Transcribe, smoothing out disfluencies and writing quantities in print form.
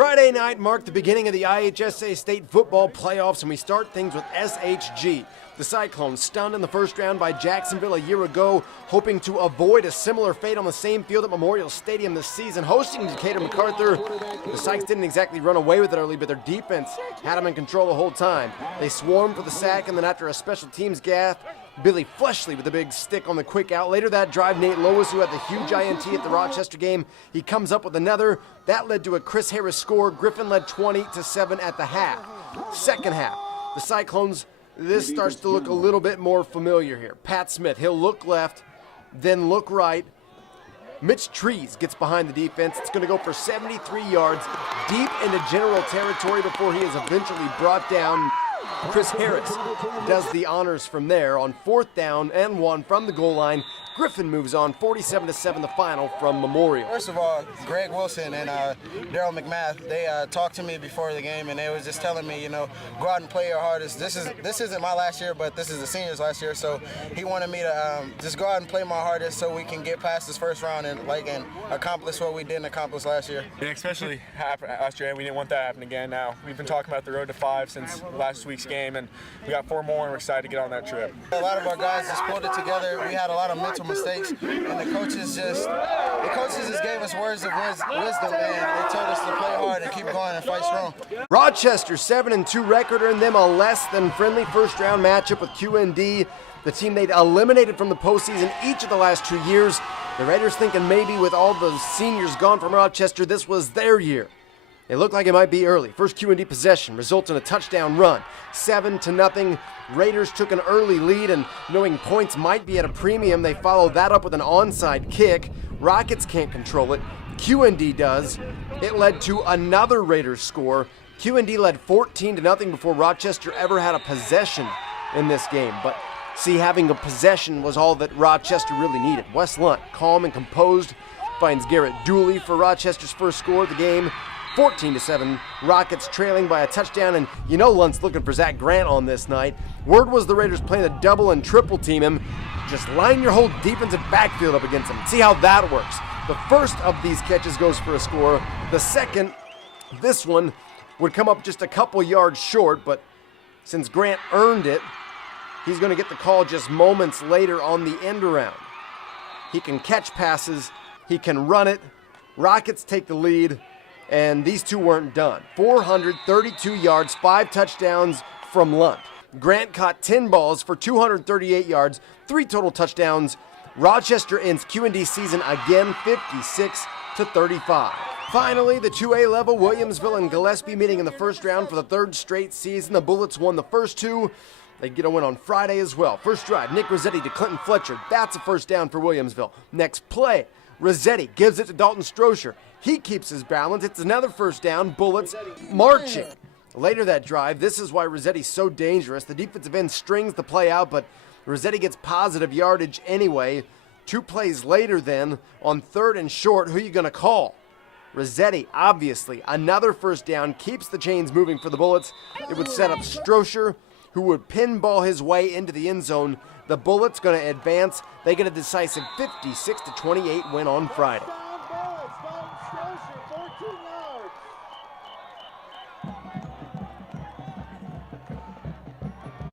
Friday night marked the beginning of the IHSA state football playoffs, and we start things with SHG. The Cyclones, stunned in the first round by Jacksonville a year ago, hoping to avoid a similar fate on the same field at Memorial Stadium this season, hosting Decatur MacArthur. The Cyclones didn't exactly run away with it early, but their defense had them in control the whole time. They swarmed for the sack, and then after a special teams gaffe, Billy Fleshley with a big stick on the quick out. Later that drive, Nate Lois, who had the huge INT at the Rochester game, he comes up with another. That led to a Chris Harris score. Griffin led 20-7 at the half. Second half, the Cyclones, this starts to look a little bit more familiar here. Pat Smith, he'll look left, then look right. Mitch Trees gets behind the defense. It's going to go for 73 yards deep into general territory before he is eventually brought down. Chris Harris does the honors from there on 4th down and 1 from the goal line. Griffin moves on 47-7 the final from Memorial. First of all, Greg Wilson and Daryl McMath, they talked to me before the game, and they was just telling me, go out and play your hardest. This isn't my last year, but this is the seniors' last year, so he wanted me to just go out and play my hardest so we can get past this first round and accomplish what we didn't accomplish last year. Yeah, especially happened last year, and we didn't want that to happen again. Now we've been talking about the road to 5 since last week's game, and we got 4 more, and we're excited to get on that trip. A lot of our guys just pulled it together. We had a lot of mental mistakes, and the coaches just gave us words of wisdom, and they told us to play hard and keep going and fight strong. Rochester 7-2 record earned them a less than friendly first round matchup with QND, the team they'd eliminated from the postseason each of the last 2 years. The Raiders thinking maybe with all the seniors gone from Rochester, this was their year. It looked like it might be early. First QND possession results in a touchdown run. 7-0. Raiders took an early lead, and knowing points might be at a premium, they followed that up with an onside kick. Rockets can't control it. QND does. It led to another Raiders score. QND led 14-0 before Rochester ever had a possession in this game. But see, having a possession was all that Rochester really needed. Wes Lunt, calm and composed, finds Garrett Dooley for Rochester's first score of the game. 14-7, Rockets trailing by a touchdown, and Lunt's looking for Zach Grant on this night. Word was the Raiders playing a double and triple team him. Just line your whole defensive backfield up against him. See how that works. The first of these catches goes for a score. The second, this one, would come up just a couple yards short, but since Grant earned it, he's going to get the call just moments later on the end around. He can catch passes, he can run it. Rockets take the lead. And these two weren't done. 432 yards, 5 touchdowns from Lunt. Grant caught 10 balls for 238 yards, 3 total touchdowns. Rochester ends QND season again 56-35. Finally, the 2A level, Williamsville and Gillespie meeting in the first round for the 3rd straight season. The Bullets won the first 2. They get a win on Friday as well. First drive, Nick Rossetti to Clinton Fletcher. That's a first down for Williamsville. Next play, Rossetti gives it to Dalton Strozier. He keeps his balance. It's another first down. Bullets marching. Later that drive, this is why Rossetti's so dangerous. The defensive end strings the play out, but Rossetti gets positive yardage anyway. 2 plays later then, on 3rd and short, who are you going to call? Rossetti, obviously. Another first down, keeps the chains moving for the Bullets. It would set up Strozier, who would pinball his way into the end zone. The Bullets going to advance. They get a decisive 56-28 win on Friday.